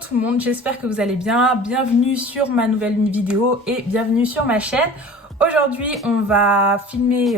tout le monde, j'espère que vous allez bien. Bienvenue sur ma nouvelle vidéo et bienvenue sur ma chaîne. Aujourd'hui, on va filmer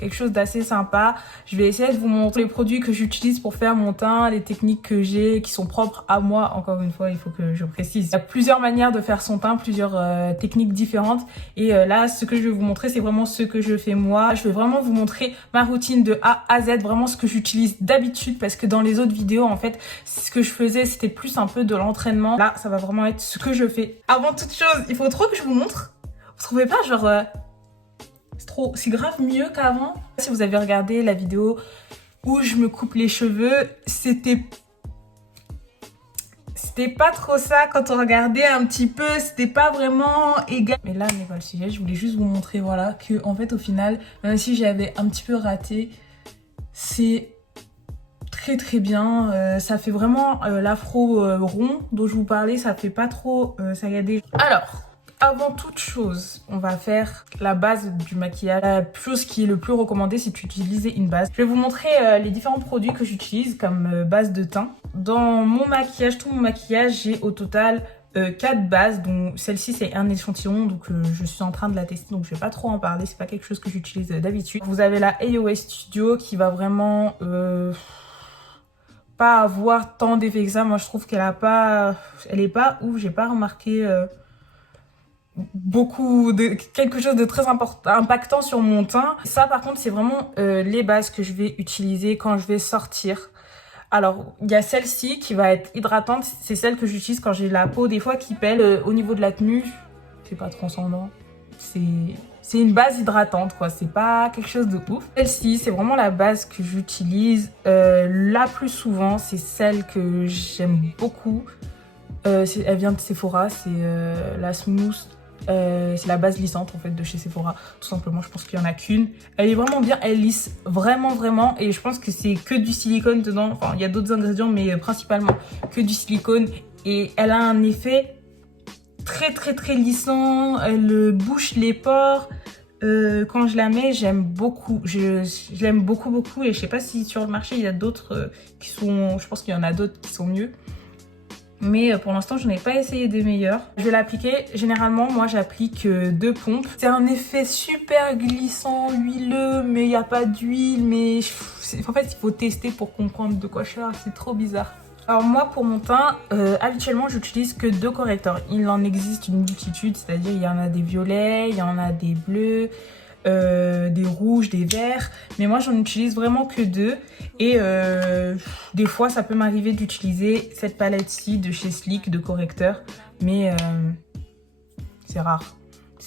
quelque chose d'assez sympa. Je vais essayer de vous montrer les produits que j'utilise pour faire mon teint, les techniques que j'ai qui sont propres à moi. Encore une fois, il faut que je précise. Il y a plusieurs manières de faire son teint, plusieurs techniques différentes. Et là, ce que je vais vous montrer, c'est vraiment ce que je fais moi. Je vais vraiment vous montrer ma routine de A à Z, vraiment ce que j'utilise d'habitude. Parce que dans les autres vidéos, en fait, ce que je faisais, c'était plus un peu de l'entraînement. Là, ça va vraiment être ce que je fais. Avant toute chose, il faut trop que je vous montre. Vous trouvez pas genre c'est grave mieux qu'avant? Si vous avez regardé la vidéo où je me coupe les cheveux, c'était pas trop ça quand on regardait un petit peu, c'était pas vraiment égal. Mais là n'est pas le sujet, je voulais juste vous montrer voilà que en fait au final, même si j'avais un petit peu raté, c'est très bien. Ça fait vraiment l'afro rond dont je vous parlais, ça fait pas trop sagadé. Alors, avant toute chose, on va faire la base du maquillage. La chose qui est le plus recommandée, c'est d'utiliser une base. Je vais vous montrer les différents produits que j'utilise comme base de teint. Dans mon maquillage, tout mon maquillage, j'ai au total 4 bases. Donc celle-ci, c'est un échantillon, donc je suis en train de la tester, donc je vais pas trop en parler. C'est pas quelque chose que j'utilise d'habitude. Vous avez la AOA Studio qui va vraiment pas avoir tant d'effets que ça. Moi, je trouve qu'elle est pas ouf. J'ai pas remarqué quelque chose de très impactant sur mon teint. Ça par contre c'est vraiment les bases que je vais utiliser quand je vais sortir. Alors il y a celle-ci qui va être hydratante, c'est celle que j'utilise quand j'ai la peau des fois qui pèle au niveau de la tenue. C'est pas transcendant, c'est une base hydratante quoi, c'est pas quelque chose de ouf. Celle-ci c'est vraiment la base que j'utilise la plus souvent, c'est celle que j'aime beaucoup. Elle vient de Sephora, c'est la Smooth. C'est la base lissante en fait de chez Sephora, tout simplement. Je pense qu'il y en a qu'une. Elle est vraiment bien, elle lisse vraiment et je pense que c'est que du silicone dedans. Enfin, il y a d'autres ingrédients, mais principalement que du silicone. Et elle a un effet très lissant. Elle bouche les pores. Quand je la mets, j'aime beaucoup. J'aime beaucoup et je sais pas si sur le marché il y a d'autres qui sont. Je pense qu'il y en a d'autres qui sont mieux. Mais pour l'instant, je n'ai pas essayé des meilleurs. Je vais l'appliquer. Généralement, moi, j'applique 2 pompes. C'est un effet super glissant, huileux, mais il n'y a pas d'huile. Mais en fait, il faut tester pour comprendre de quoi je parle. C'est trop bizarre. Alors moi, pour mon teint, habituellement, j'utilise que 2 correcteurs. Il en existe une multitude, c'est-à-dire il y en a des violets, il y en a des bleus, des rouges, des verts, mais moi j'en utilise vraiment que 2 et des fois ça peut m'arriver d'utiliser cette palette-ci de chez Sleek de correcteur, mais c'est rare.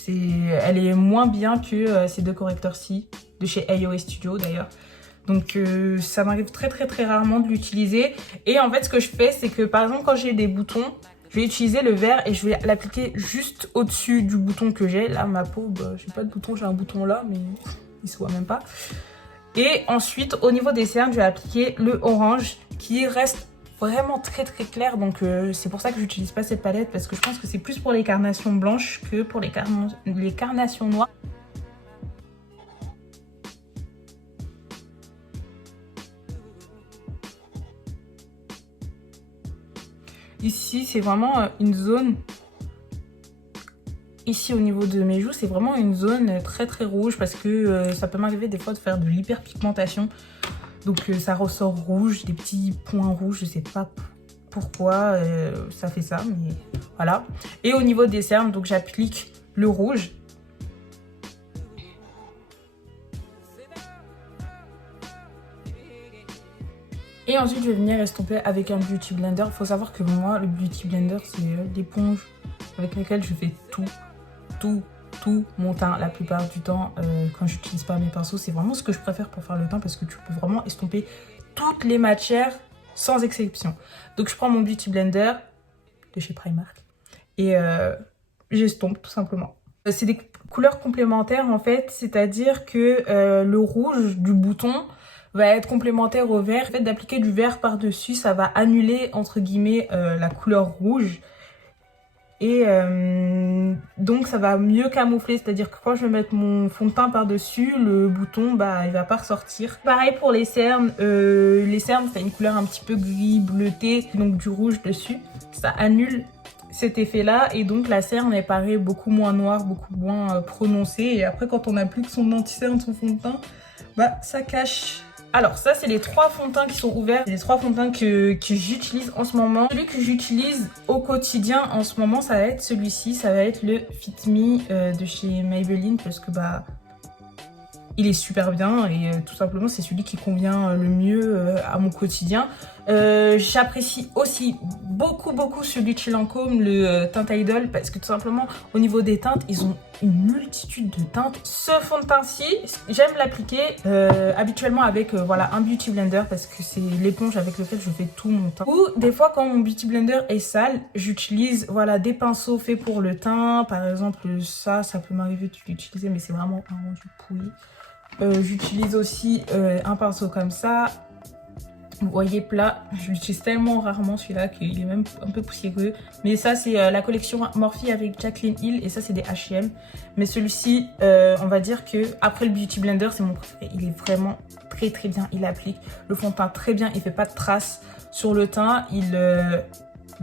Elle est moins bien que ces 2 correcteurs-ci de chez AOA Studio d'ailleurs. Donc ça m'arrive très rarement de l'utiliser. Et en fait ce que je fais c'est que par exemple quand j'ai des boutons, je vais utiliser le vert et je vais l'appliquer juste au-dessus du bouton que j'ai. Là, ma peau, j'ai pas de bouton, j'ai un bouton là, mais il se voit même pas. Et ensuite, au niveau des cernes, je vais appliquer le orange qui reste vraiment très clair. Donc, c'est pour ça que j'utilise pas cette palette parce que je pense que c'est plus pour les carnations blanches que pour les carnations noires. Ici, c'est vraiment une zone, ici au niveau de mes joues, c'est vraiment une zone très rouge parce que ça peut m'arriver des fois de faire de l'hyperpigmentation. Donc ça ressort rouge, des petits points rouges, je sais pas pourquoi ça fait ça, mais voilà. Et au niveau des cernes, donc j'applique le rouge. Et ensuite, je vais venir estomper avec un Beauty Blender. Il faut savoir que moi, le Beauty Blender, c'est l'éponge avec laquelle je fais tout mon teint. La plupart du temps, quand j'utilise pas mes pinceaux, c'est vraiment ce que je préfère pour faire le teint parce que tu peux vraiment estomper toutes les matières sans exception. Donc, je prends mon Beauty Blender de chez Primark et j'estompe tout simplement. C'est des couleurs complémentaires en fait, c'est-à-dire que le rouge du bouton va être complémentaire au vert. Le fait d'appliquer du vert par-dessus, ça va annuler entre guillemets la couleur rouge. Et donc ça va mieux camoufler, c'est-à-dire que quand je vais mettre mon fond de teint par-dessus, le bouton bah il va pas ressortir. Pareil pour les cernes c'est une couleur un petit peu gris bleuté, donc du rouge dessus. Ça annule cet effet-là et donc la cerne elle paraît beaucoup moins noire, beaucoup moins prononcée. Et après quand on applique son anti-cerne, son fond de teint, bah ça cache. Alors ça c'est les 3 fonds de teint qui sont ouverts, les 3 fonds de teint que j'utilise en ce moment. Celui que j'utilise au quotidien en ce moment ça va être celui-ci, ça va être le Fit Me de chez Maybelline parce que bah il est super bien et tout simplement c'est celui qui convient le mieux à mon quotidien. J'apprécie aussi beaucoup celui de chez Lancôme, le teint Idol, parce que tout simplement au niveau des teintes, ils ont une multitude de teintes. Ce fond de teint-ci, j'aime l'appliquer habituellement avec voilà, un Beauty Blender parce que c'est l'éponge avec laquelle je fais tout mon teint. Ou des fois quand mon Beauty Blender est sale, j'utilise voilà, des pinceaux faits pour le teint. Par exemple ça peut m'arriver de l'utiliser mais c'est vraiment un rendu pourri. J'utilise aussi un pinceau comme ça. Vous voyez plat, je l'utilise tellement rarement celui-là qu'il est même un peu poussiéreux. Mais ça c'est la collection Morphe avec Jaclyn Hill et ça c'est des H&M. Mais celui-ci, on va dire que après le Beauty Blender c'est mon préféré. Il est vraiment très bien, il applique le fond de teint très bien, il fait pas de traces sur le teint, il est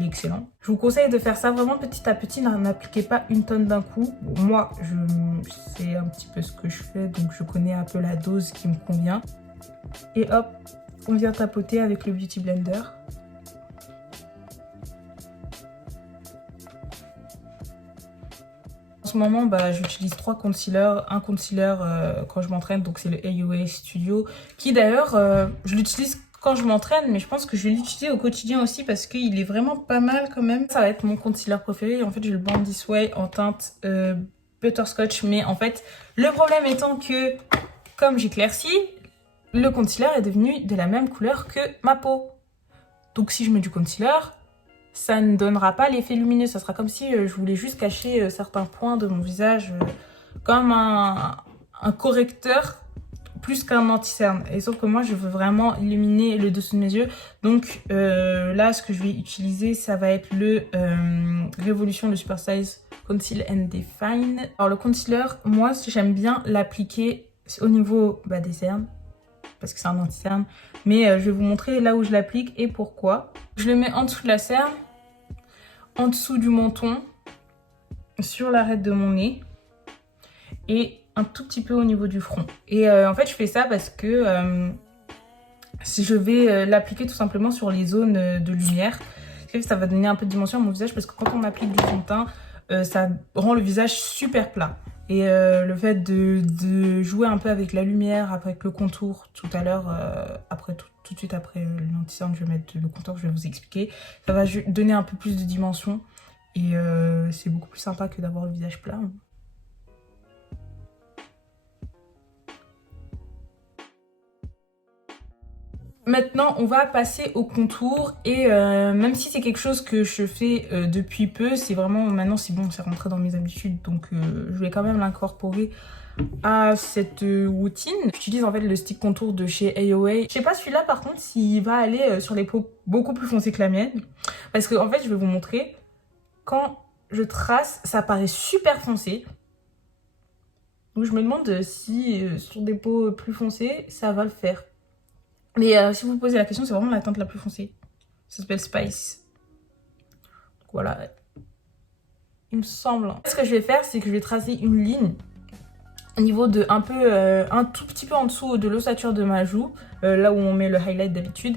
excellent. Je vous conseille de faire ça vraiment petit à petit, n'appliquez pas une tonne d'un coup. Bon, moi, c'est un petit peu ce que je fais, donc je connais un peu la dose qui me convient. Et hop, on vient tapoter avec le Beauty Blender. En ce moment, bah, j'utilise 3 concealers. Un concealer quand je m'entraîne, donc c'est le AOA Studio, qui d'ailleurs, je l'utilise quand je m'entraîne, mais je pense que je vais l'utiliser au quotidien aussi parce qu'il est vraiment pas mal quand même. Ça va être mon concealer préféré. En fait, j'ai le Born This Way en teinte Butterscotch, mais en fait, le problème étant que, comme j'éclaircis, le concealer est devenu de la même couleur que ma peau. Donc si je mets du concealer, ça ne donnera pas l'effet lumineux. Ça sera comme si je voulais juste cacher certains points de mon visage comme un correcteur plus qu'un anti-cerne. Et sauf que moi, je veux vraiment illuminer le dessous de mes yeux. Donc là, ce que je vais utiliser, ça va être le Révolution, le Super Size Conceal and Define. Alors le concealer, moi, j'aime bien l'appliquer au niveau des cernes, parce que c'est un anti-cerne. Mais je vais vous montrer là où je l'applique et pourquoi. Je le mets en dessous de la cerne, en dessous du menton, sur l'arête de mon nez et un tout petit peu au niveau du front. Et en fait, je fais ça parce que je vais l'appliquer tout simplement sur les zones de lumière. Ça va donner un peu de dimension à mon visage parce que quand on applique du fond de teint, ça rend le visage super plat. Et le fait de jouer un peu avec la lumière, avec le contour, tout à l'heure, tout de suite après l'anti-cerne, je vais mettre le contour, je vais vous expliquer. Ça va donner un peu plus de dimension et c'est beaucoup plus sympa que d'avoir le visage plat. Maintenant, on va passer au contour et même si c'est quelque chose que je fais depuis peu, c'est vraiment, maintenant c'est bon, c'est rentré dans mes habitudes, donc je vais quand même l'incorporer à cette routine. J'utilise en fait le stick contour de chez AOA. Je sais pas celui-là par contre s'il va aller sur les peaux beaucoup plus foncées que la mienne, parce que en fait je vais vous montrer, quand je trace, ça paraît super foncé. Donc je me demande si sur des peaux plus foncées, ça va le faire. Mais si vous vous posez la question, c'est vraiment la teinte la plus foncée. Ça s'appelle Spice. Donc voilà. Il me semble. Ce que je vais faire, c'est que je vais tracer une ligne au niveau de un tout petit peu en dessous de l'ossature de ma joue, là où on met le highlight d'habitude.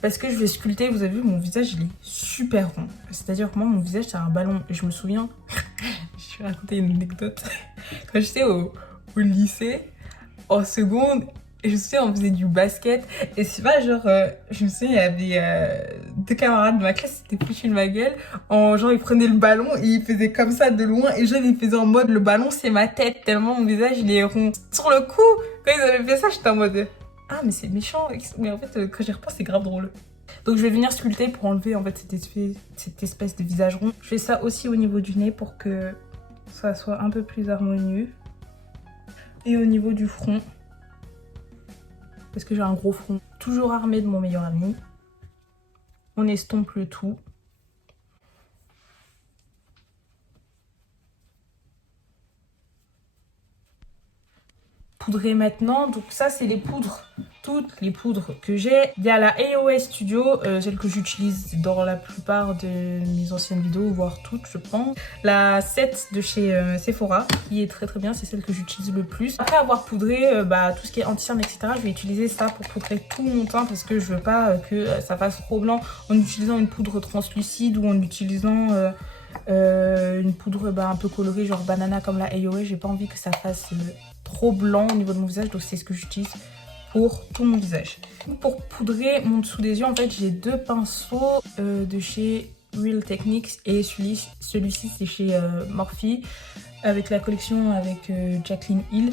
Parce que je vais sculpter, vous avez vu, mon visage, il est super rond. C'est-à-dire que moi, mon visage, c'est un ballon. Et je me souviens, je vais raconter une anecdote. Quand j'étais au lycée, en seconde, et je me souviens, on faisait du basket. Et c'est pas genre, je me souviens, il y avait 2 camarades de ma classe qui s'étaient foutus de ma gueule. Genre, ils prenaient le ballon et ils faisaient comme ça de loin. Et genre, ils faisaient en mode, le ballon, c'est ma tête. Tellement mon visage, il est rond. Sur le coup, quand ils avaient fait ça, j'étais en mode, ah, mais c'est méchant. Mais en fait, quand j'y repense, c'est grave drôle. Donc, je vais venir sculpter pour enlever, en fait, cette espèce de visage rond. Je fais ça aussi au niveau du nez pour que ça soit un peu plus harmonieux. Et au niveau du front, parce que j'ai un gros front. Toujours armé de mon meilleur ami. On estompe le tout. poudrer maintenant. Donc ça, c'est les poudres, toutes les poudres que j'ai. Il y a la AOA Studio, celle que j'utilise dans la plupart de mes anciennes vidéos, voire toutes, je pense. La 7 de chez Sephora, qui est très très bien, c'est celle que j'utilise le plus. Après avoir poudré tout ce qui est anti-cerne, etc., je vais utiliser ça pour poudrer tout mon teint parce que je veux pas que ça fasse trop blanc en utilisant une poudre translucide ou en utilisant une poudre un peu colorée, genre banana comme la AOA. J'ai pas envie que ça fasse trop blanc au niveau de mon visage, donc c'est ce que j'utilise pour tout mon visage. Pour poudrer mon dessous des yeux, en fait, j'ai deux pinceaux de chez Real Techniques et celui-ci c'est chez Morphe avec la collection avec Jaclyn Hill.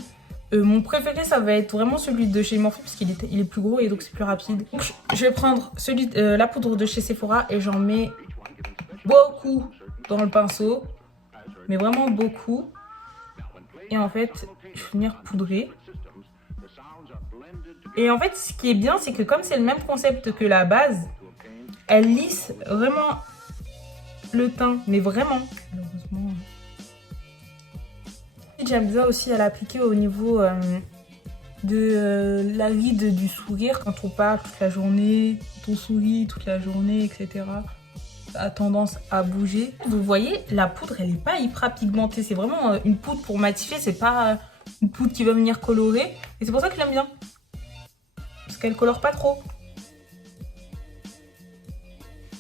Mon préféré, ça va être vraiment celui de chez Morphe parce qu'il est plus gros et donc c'est plus rapide. Donc, je vais prendre la poudre de chez Sephora et j'en mets beaucoup dans le pinceau, mais vraiment beaucoup. Et en fait, je vais venir poudrer. Et en fait, ce qui est bien, c'est que comme c'est le même concept que la base, elle lisse vraiment le teint, mais vraiment. Malheureusement. J'aime bien aussi à l'appliquer au niveau de la ride du sourire. Quand on parle toute la journée, quand on sourit toute la journée, etc., ça a tendance à bouger. Vous voyez, la poudre, elle n'est pas hyper pigmentée. C'est vraiment une poudre pour matifier. C'est pas une poudre qui va venir colorer. Et c'est pour ça que je l'aime bien. Parce qu'elle colore pas trop.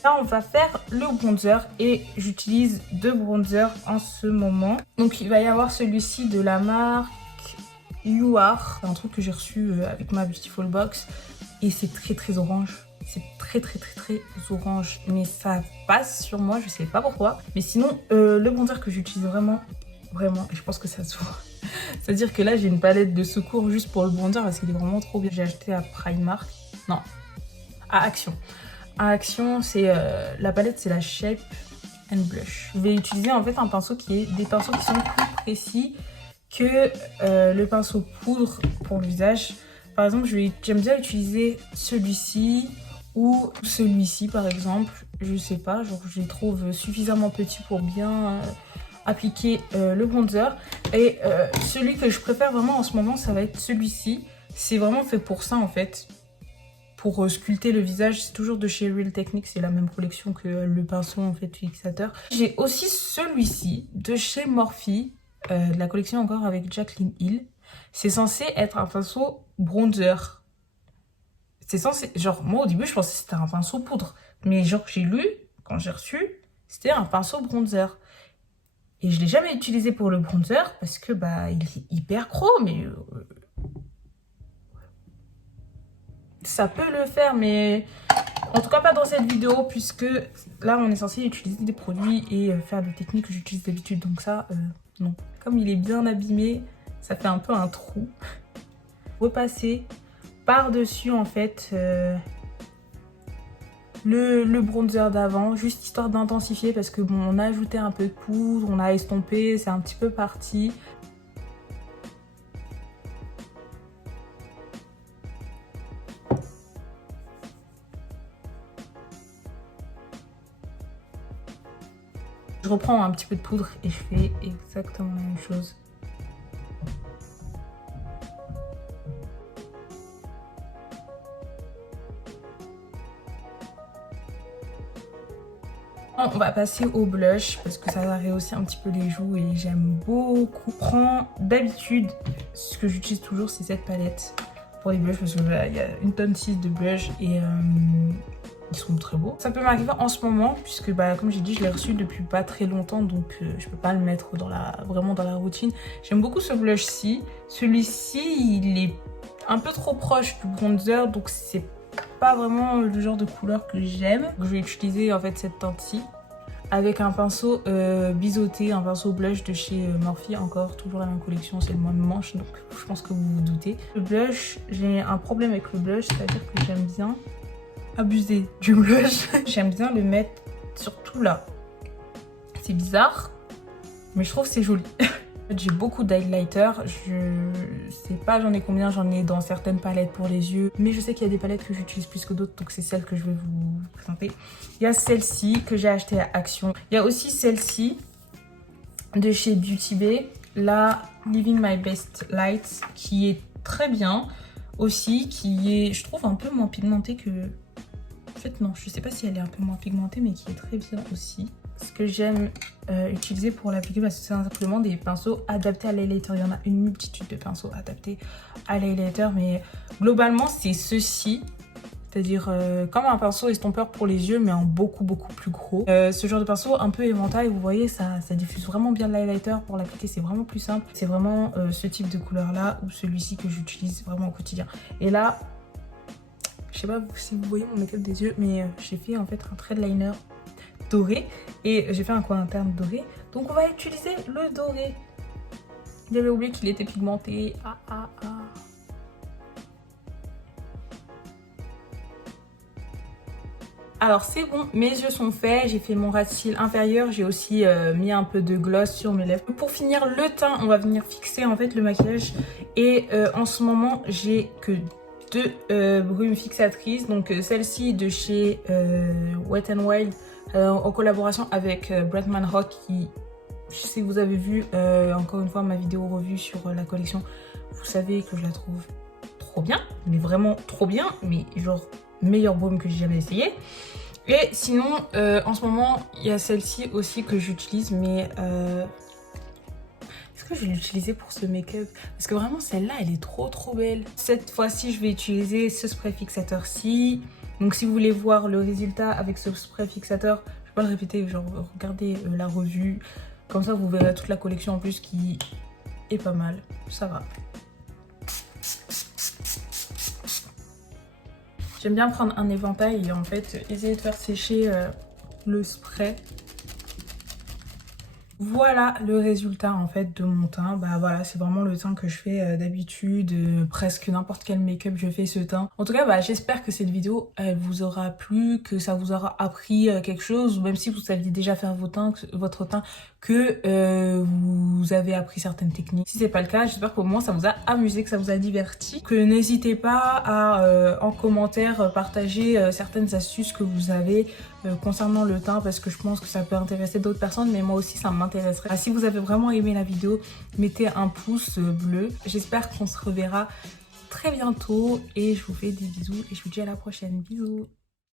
Là, on va faire le bronzer et j'utilise deux bronzers en ce moment. Donc, il va y avoir celui-ci de la marque You Are. C'est un truc que j'ai reçu avec ma Beautiful Box et c'est très très orange. C'est très orange, mais ça passe sur moi, je sais pas pourquoi. Mais sinon, le bronzer que j'utilise vraiment, et je pense que ça se voit. C'est-à-dire que là, j'ai une palette de secours juste pour le bronzer parce qu'il est vraiment trop bien. J'ai acheté à Primark, non, à Action. À Action, c'est la palette, c'est la Shape and Blush. Je vais utiliser en fait un pinceau des pinceaux qui sont plus précis que le pinceau poudre pour le visage. Par exemple, j'aime bien utiliser celui-ci ou celui-ci par exemple. Je sais pas, genre je les trouve suffisamment petits pour bien appliquer le bronzer. Et celui que je préfère vraiment en ce moment, ça va être celui-ci. C'est vraiment fait pour ça en fait. Pour sculpter le visage, c'est toujours de chez Real Techniques, c'est la même collection que le pinceau en fait fixateur. J'ai aussi celui-ci de chez Morphe, de la collection encore avec Jaclyn Hill. C'est censé être un pinceau bronzer. C'est censé, genre moi au début je pensais que c'était un pinceau poudre, mais genre j'ai lu, quand j'ai reçu, c'était un pinceau bronzer. Et je l'ai jamais utilisé pour le bronzer parce que il est hyper chrome et ça peut le faire, mais en tout cas pas dans cette vidéo puisque là on est censé utiliser des produits et faire des techniques que j'utilise d'habitude, donc ça non. Comme il est bien abîmé, ça fait un peu un trou. Repasser par-dessus en fait le bronzer d'avant, juste histoire d'intensifier parce que bon, on a ajouté un peu de poudre, on a estompé, c'est un petit peu parti. Je reprends un petit peu de poudre et je fais exactement la même chose. On va passer au blush parce que ça va rehausser un petit peu les joues et j'aime beaucoup. Je prends d'habitude, ce que j'utilise toujours, c'est cette palette pour les blushs parce que il y a une tonne 6 de blush et ils sont très beaux. Ça peut m'arriver en ce moment puisque comme j'ai dit, je l'ai reçu depuis pas très longtemps, donc je peux pas le mettre vraiment dans la routine. J'aime beaucoup ce blush-ci. Celui-ci, il est un peu trop proche du bronzer, donc c'est pas vraiment le genre de couleur que j'aime. Je vais utiliser en fait cette teinte-ci avec un pinceau biseauté, un pinceau blush de chez Morphe, encore toujours la même collection, c'est le même manche, donc je pense que vous vous doutez. Le blush, j'ai un problème avec le blush, c'est-à-dire que j'aime bien abuser du blush. J'aime bien le mettre surtout là. C'est bizarre, mais je trouve que c'est joli. J'ai beaucoup d'highlighter, je sais pas j'en ai combien, j'en ai dans certaines palettes pour les yeux, mais je sais qu'il y a des palettes que j'utilise plus que d'autres, donc c'est celle que je vais vous présenter. Il y a celle-ci que j'ai achetée à Action. Il y a aussi celle-ci de chez Beauty Bay la Living My Best Light qui est très bien aussi, qui est, je trouve, un peu moins pigmentée que... En fait, non, je sais pas si elle est un peu moins pigmentée, mais qui est très bien aussi. Ce que j'aime utiliser pour l'appliquer, c'est simplement des pinceaux adaptés à l'highlighter. Il y en a une multitude de pinceaux adaptés à l'highlighter, mais globalement, c'est ceci. C'est-à-dire comme un pinceau estompeur pour les yeux, mais en beaucoup plus gros. Ce genre de pinceau un peu éventail, vous voyez, ça diffuse vraiment bien l'highlighter. Pour l'appliquer, c'est vraiment plus simple. C'est vraiment ce type de couleur-là ou celui-ci que j'utilise vraiment au quotidien. Et là, je sais pas si vous voyez mon make-up des yeux, mais j'ai fait en fait un thread liner doré et j'ai fait un coin interne doré. Donc on va utiliser le doré. J'avais oublié qu'il était pigmenté. Alors c'est bon, mes yeux sont faits, j'ai fait mon ras de cils inférieur, j'ai aussi mis un peu de gloss sur mes lèvres. Pour finir le teint, on va venir fixer en fait le maquillage et en ce moment j'ai que deux brumes fixatrices, donc celle-ci de chez Wet n Wild en collaboration avec Bretman Rock qui, si vous avez vu encore une fois ma vidéo revue sur la collection, vous savez que je la trouve trop bien, mais vraiment trop bien, mais genre meilleure baume que j'ai jamais essayé. Et sinon en ce moment il y a celle-ci aussi que j'utilise, mais est-ce que je vais l'utiliser pour ce make-up? Parce que vraiment celle-là elle est trop belle. Cette fois-ci je vais utiliser ce spray fixateur-ci. Donc si vous voulez voir le résultat avec ce spray fixateur, je vais pas le répéter, genre regardez la revue. Comme ça vous verrez toute la collection en plus qui est pas mal, ça va. J'aime bien prendre un éventail et en fait essayer de faire sécher le spray. Voilà le résultat en fait de mon teint. Bah voilà, c'est vraiment le teint que je fais d'habitude, presque n'importe quel make-up je fais ce teint. En tout cas, bah, j'espère que cette vidéo elle vous aura plu, que ça vous aura appris quelque chose, ou même si vous saviez déjà faire votre teint, que vous avez appris certaines techniques. Si c'est pas le cas, j'espère qu'au moins ça vous a amusé, que ça vous a diverti. Que n'hésitez pas à en commentaire partager certaines astuces que vous avez concernant le teint, parce que je pense que ça peut intéresser d'autres personnes, mais moi aussi ça m'intéresserait. Ah, si vous avez vraiment aimé la vidéo, mettez un pouce bleu. J'espère qu'on se reverra très bientôt et je vous fais des bisous et je vous dis à la prochaine. Bisous.